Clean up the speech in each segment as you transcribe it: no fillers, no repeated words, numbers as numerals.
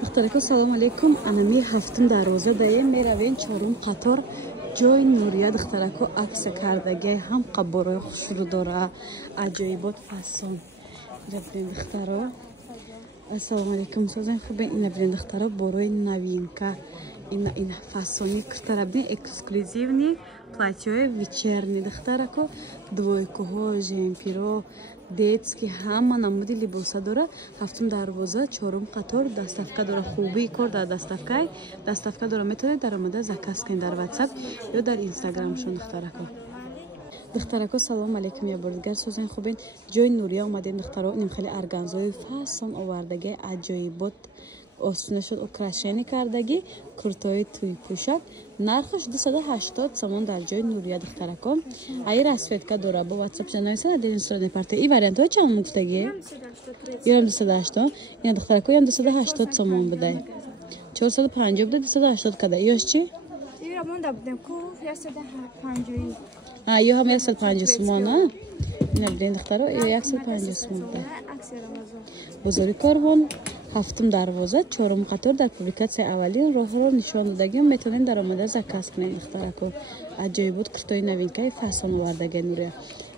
Духтарако, салом алейкум. Анами ҳафтум дарвоза даем меравем чорум қатор ҷои Нурия духтарако акса кардаге ҳам қабборои хушру дора аҷоибот фасон. Ина бинен духтаро. Ассалому алейкум созен хубен. Ина бинен духтаро борои новинка. Ина фасони киртара бинен эксклюзивни платьёи вечерни духтарако двойкуҳо, жемпиро детский ҳама намуди либоса дора. ҳафтум дарвоза чорум қатор доставка дора. хубии кор дар доставка дора. метавонед дар омада заказ кунед дар WhatsApp ё дар Instagramшон духтарако. духтарако салом алейкум я бор дигар созен хубен. ҷои Нурия омадем духтаро. Инам хеле органзои фасон овардаги аҷоибот осуна шуд украшени кардаги куртои туйпӯшак нархаш 280 сомон дар ҷои Нурия духтарако. Ай расветка дора бо WhatsApp жанависа ден сторони парта и вариант ҳо чанд муфтаги 280 ина духтарако 280 сомон будай 450 будай 280 када ёш чи ё ҳам 150 сомон ина биден духтаро 150 сомон будай бозори Корвон ҳафтум дарвоза чорум қатор дар публикация аввалин роҳро нишон додагим метавонед дар омада заказ кунед духтарако. аҷоибот куртои новинкаи фасон овардаги Нурия.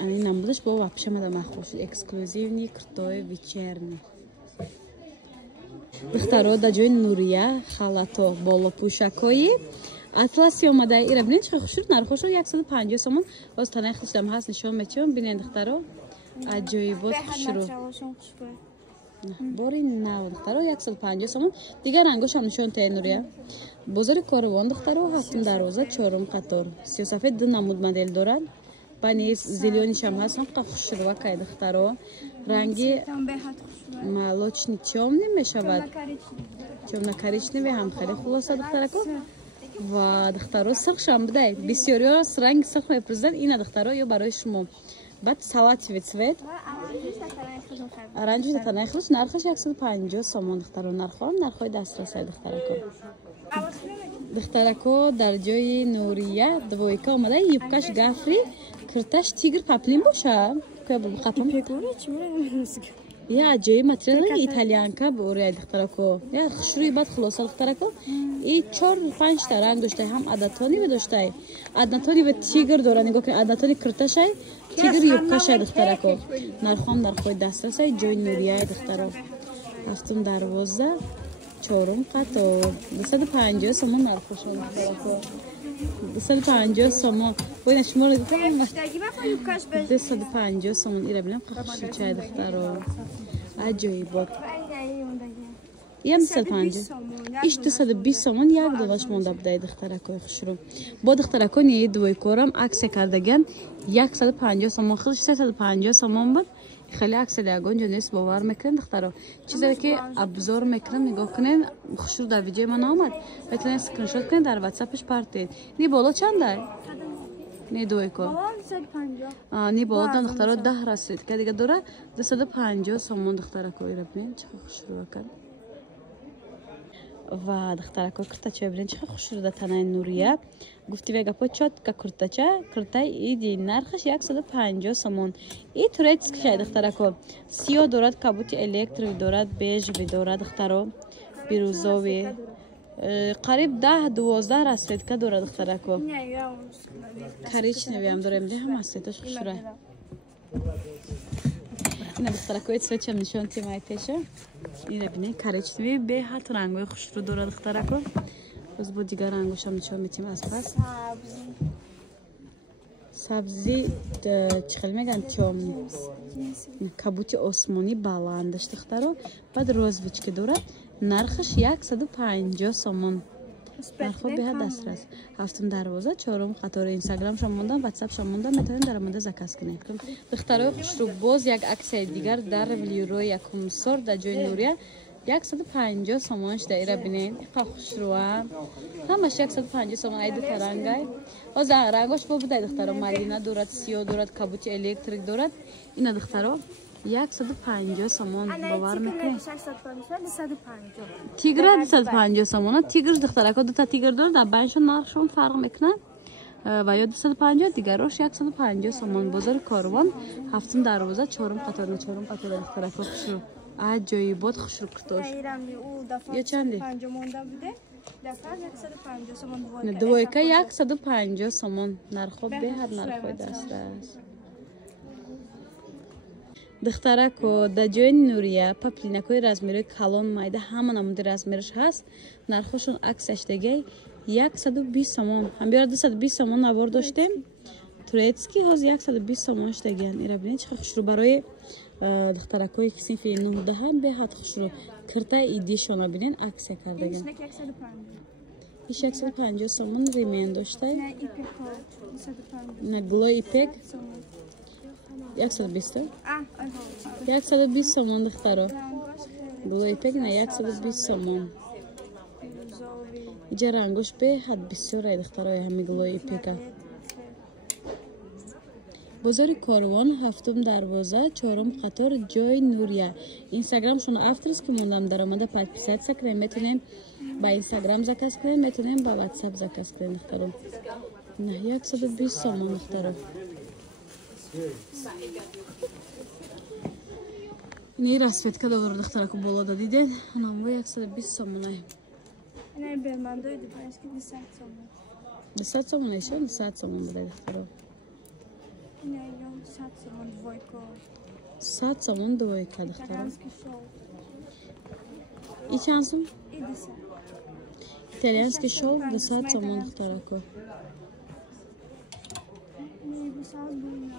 Ани намудаш бо вообще мада махбуб шуд эксклюзивни куртои вечерни духтаро дар ҷои Нурия халато болопӯшакои атласи омада ира бинед чӣ хушуд нархошо 150 сомон боз танаи хишлам ҳаст нишон метавон бинед духтаро аҷоибот хушру бори нав духтаро 150 сомон дигар рангош ҳам нишон тае Нурия. бозори Корвон духтаро ҳафтум дарвоза чорум қатор сиёсафед ду намуд модель дорад бани зелениш ҳам ҳаст ноқта хушрувакай духтаро ранги молочный тёмный мешавад тёмно-коричневый ҳам хеле хулоса духтарако ва духтаро сирхшам будай бисёриҳо ранги сирх мепурсиданд ина духтаро ё барои шумо баъд салатовый цвет оранжевый татанаи хилиш нархаш 150 сомон духтаро нархҳои дастрасаи духтарако дар ҷои Нурия двойка омада юбкаш гафри кирташ тигр паплин боша я аҷоиб материал итальянка бори духтарако я хушрӯи бад хулоса духтарако и 4-5 та ранг доштай ҳам адатони доштай адатони ва тигр дора нигоҳ кунед адатони кирташай тигр юбкашай духтарако нархам нархҳои дастрасаи ҷои Нурия духтаро ҳафтум дарвоза чорум қатор 250 сомон нархошон духтарако 250 сомон боина шумо 250 сомон ира бинам қахшичай духтаро аҷоибот ям 250 иш 220 сомон як донаш монда будай духтаракои хушрӯ бо духтаракони двойкорам аксия кардаган 150 сомон хилш 350 сомон буд хеле аксия ягон ҷо нест бовар мекунед духтаро чизе ки обзор мекунем нигоҳ кунед хушрӯ дар видеои ман омад метавонед скриншот кунед дар WhatsAppш партед ни боло чандай ни двойко ни боло дан духтаро 10 расветка дига дора 250 сомон духтарако ира бинед чӣ хушрӯ акад ва духтарако куртача бинед чӣ хушрӯ да танаи Нурия гуфтиве гапо чотка куртача куртаи иди нархаш 150 сомон и турецкишай духтарако сиёҳ дорад кабути электровый дорад бежевый дорад духтаро бирӯзовый қариб 10-12 расветка дорад духтарако коричневый ҳам дорем ҳам расветаш хушрӯ ина духтаракои цветчам нишон тимаи теша ира бинед коричневый беҳад рангҳои хушрӯ дорад духтарако боз бо дигар рангошам нишон метим аз пас сабзи чӣ хел меган тёмный кабути осмонӣ баландаш духтаро баъд розвичка дорад нархаш 150 сомон нархҳо беҳад дастрас ҳафтум дарвоза чорум қатори Instagramшон мондан WhatsAppшон мондан метавонед дар омада заказ кунед духтарои хушрӯ боз як аксияи дигар дар влиюрои якум сор дар ҷои Нурия 150 сомон шуда ира бинед иқа хушрӯа ҳамаш 150 сомон ай дута рангай ҳозир рангош бо будай духтаро малина дорад сиёҳ дорад кабути электрик дорад ина духтаро 150 сомон бовар мекунед тигра 250 сомон тигр духтарако дута тигр дорад дар байншон нархшон фарқ мекунад ва ё 250 дигарош 150 сомон бозори Корвон ҳафтум дарвоза чорум қатор духтарако хушрӯ аҷоибот хушруктош یا چنده؟ 50 مونده بوده دفتر 150 سومون دوایکا 150 سومون нархо беҳад нархои даст аст духтарако дар ҷои нурия паплинакои размерои калон майда ҳама намуди размераш ҳаст нархошон аксаш дегай 120 сомон ҳамбиёра 220 сомон навор доштем турецки ҳозир 120 сомон штагиян ира бинед чӣ хушру барои духтаракои синфи 9 беҳад хушру киртаи идишона бинед аксия кардаган иш 150 сомон ремен доштай глой ипек 120 120 сомон духтаро глой ипек на 120 сомон иҷа рангош беҳад бисёр духтарои ҳами глой ипека бозори корвон ҳафтум дарвоза чорум қатор ҷои нурия инстаграмшон авторис ки мондам даромада подписатсия кунем метонем ба инстаграм заказ кунем метонем ба ватсап заказ кунем духтаро на 120 сомон духтаро ини расветка довар духтараку боло дадиден намо 120 сомонай نه برمندوی دو پنج که 200 سومون 200 سومون ایشون 200 سومون بوده دخترو نه یون 100 سومون دوایکا 100 سومون دوایکا دخترو ایتالянський шоу ای چند سوم і 10 ایتالянський шоу 200 сомон духтараку не 200 بود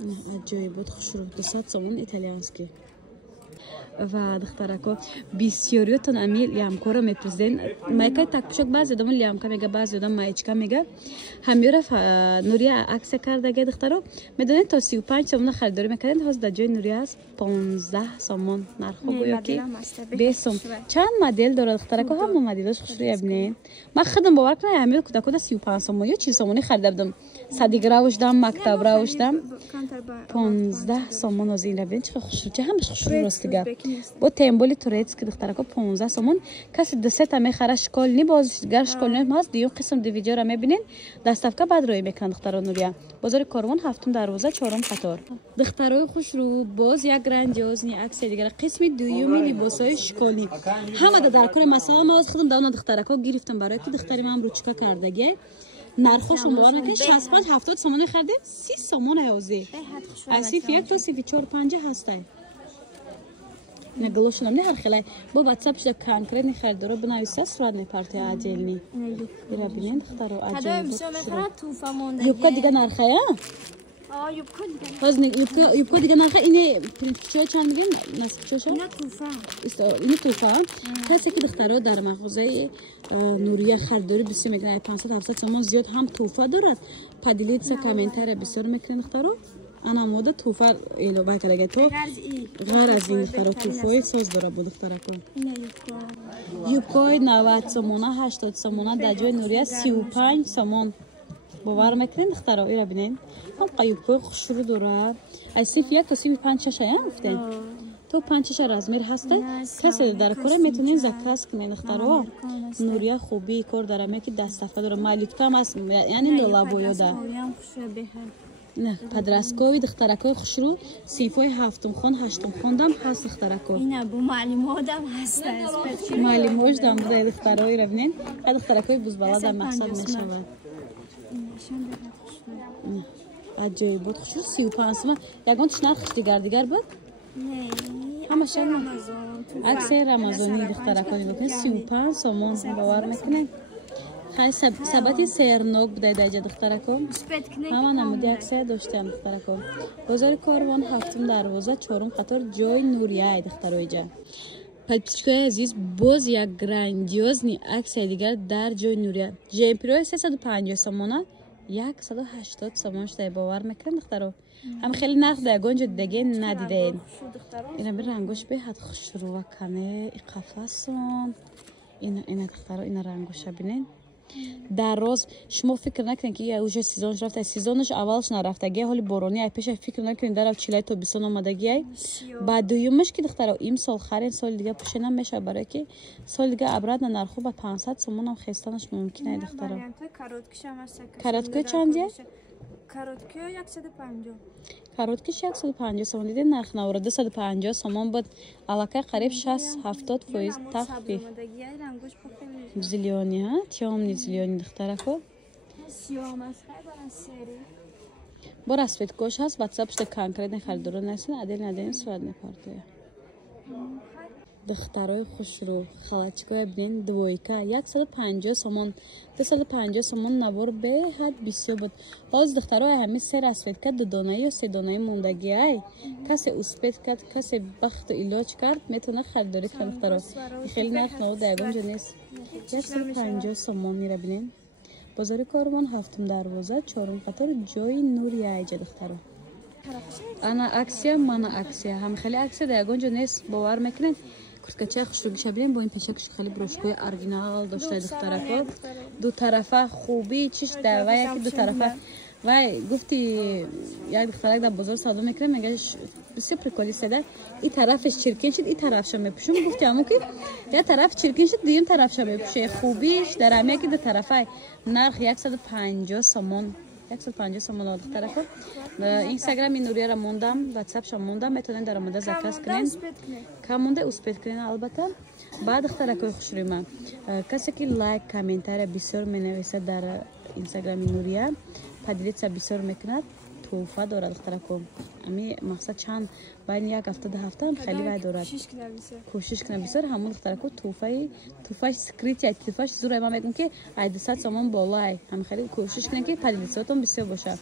نه аҷоибот хушру 200 сомон итальянский ва духтарако бисёриётон ами лиамкоро мепрезиден майкаи такпушок баъзе одамон лиамка мега баъзе одам маечка мега ҳамёра нурия аксия кардаги духтаро медонед то 35 сомона харидорӣ мекардем ҳозир дар ҷои нурия аст 15 сомон нархо гӯё ки 20 сом чанд модел дорад духтарако ҳама моделош хушрӯя бинед ман худам бовар кунам ҳамёра кӯдакода 35 сомон ё 40 сомонӣ харида будам садик равуштам мактаб равуштам 15 сомон ҳозир ин бинед чӣ хушрӯ чӣ ҳамаш хушрӯ ростига бо темболи турецки духтарако 15 сомон каси десета мехара школни бозгар школни ҳаст дуюм қисм дивидеора мебинед даставка баъд роӣ мекунад духтаро нурия бозори корвон ҳафтум дарвоза чорум қатор духтарои хушрӯ боз як грандиозни аксия дигара қисми дуюми либосҳои школӣ ҳамада дар кори масъала мо худам давна духтарако гирифтам барое ки духтари ман ручка кардаги нархошон бовар мекунед 65-70 сомон мехардем 30 сомон ҳозир аз синфи 1 то синфи 4-5 ҳастай на глошонам не ҳархелай бо ватсапшда конкретни харидоро бинависа суратни партия отдельни ира бинед духтаро юбка дига нархая юбка дига нарха ине принтчо чанд мегин насбчоша ини туфа касе ки духтаро дар мағозаи нурия харидорӣ бисёр мекунад 500-700 сомон зиёд ҳам туфа дорад падилитса комментария бисёр мекунад духтаро ана мода туфа илова кардаги то ғар аз ин духтаро туфои соз дора бо духтарако юбкаи 90 сомона 80 сомона дар ҷои нурия 35 сомон бовар мекунед духтаро ира бинед ҳамқа юбкаи хушрӯ дорад аз синфи 1 то синфи 5-6 ая гуфтем то 5-6 размер ҳаста касе дар кора метонед заказ кунед духтаро нурия хубии кор дара меки дастафка дора малюткам аст яъне лабоёда نه پدرسکوی دخترکای خوشرو سیفای هفتم خان هشتم خوندم هست دخترکو نه با معلماتم هست معلماش دام بوده دخترای رو ببینین دخترکای بزبالا در مقصد میشود عجیب بود خوشرو 35 سومن یگان توش نرخش دیگر بود نه همش عکس رمضانی دخترکای بود 35 سومن باور میکنین خیلی ثبتی سرنوک بوده دیگه دخترکو همه نمودی اکسه داشتیم دخترکو بازار کاروان هفتم دروازه چهارم قطار جای نوریه دخترای جا подписчикои азиз боз як грандиозни аксия дигар дар ҷои нурия ҷемпирои 350 сомона 180 сомон шуда бовар мекунед духтаро ҳам хеле нарх да ягон ҷо дидаги надидаед ина би рангош беҳад хушрӯва кане и қафасон ина духтаро ина рангоша бинед дароз шумо фикр накунед ки уже сезонш рафта сезонаш аввалш нарафтаги ҳоли борони ай пеша фикр накунед дарав чилай тобисон омадаги ай ба дуюмаш ки духтаро имсол харен соли дига пӯшенам мешавад барое ки соли дига абрад на нарху ба 500 сомонам хестанаш мумкин ай духтаро кароткои чандия Короткий 150. Короткиш 150 сомон дидин нарх навора 250 сомон буд аллакай қариб 60-70% тахфиф. رنگش بخیلی. Зелёный, а? Тёмный зелёный духтарако. سیاه است خیلی سری. Бо расцветкош ҳаст, WhatsApp-шта конкретно харидорон насин, адел суад мепартоя. Духтарои хушрӯ, халачкоя бинин двойка 150 сомон, 250 сомон навор беҳад бисёр буд. Ҳозир духтарои ҳами се расцветка дудонаи ё седонаи мондагӣ ай. Касе успеҳ кард, касе бахту илоҷ кард, метавонад харидорӣ кунад духтаро. Хеле нарх навор ягонҷо нест. 150 сомон мера бинин. Бозори Корвон 7 дарвоза 4 қатор ҷои Нурия айҷа духтаро. Ана аксия, мана аксия. Ҳам хеле аксия да ягон ҷо нест. Бовар мекунед. Курткачаи хушрӯгиша бинед бо ин пешакаш хеле брошкои оригинал доштаи духтарако. Ду тарафа хубӣ чиш да ва яки ду тарафа. Вай гуфти як духтарак дар бозор савдо мекунем, мегаш бисёр приколист да. И тарафаш чиркин шуд, и тарафша мепушум. Гуфти аммо ки я тараф чиркин шуд, дуюм тарафша мепуше. Хубиш дар ҳам яки ду тарафа. Нарх 150 сомон. 150 сомон духтарако. Инстаграми Нурияро мондам, WhatsApp-ша мондам, метавонед дар омада заказ кунед. Камонда успеҳ кунед албатта. Баъд духтаракои хушрӯйма. Касе ки лайк, комментария бисёр менависад дар Инстаграми Нурия, падилица бисёр мекунад, туҳфа дорад духтарако. Ами мақсад чанд байни як ҳафта ду ҳафта хеле вай дорад. Кӯшиш кунад бисёр ҳамон духтарако туҳфаи скрития, туҳфаи зура ма мегӯям ки 200 сомон болай. Ҳам хеле кӯшиш кунед ки падилицаотон бисёр бошад.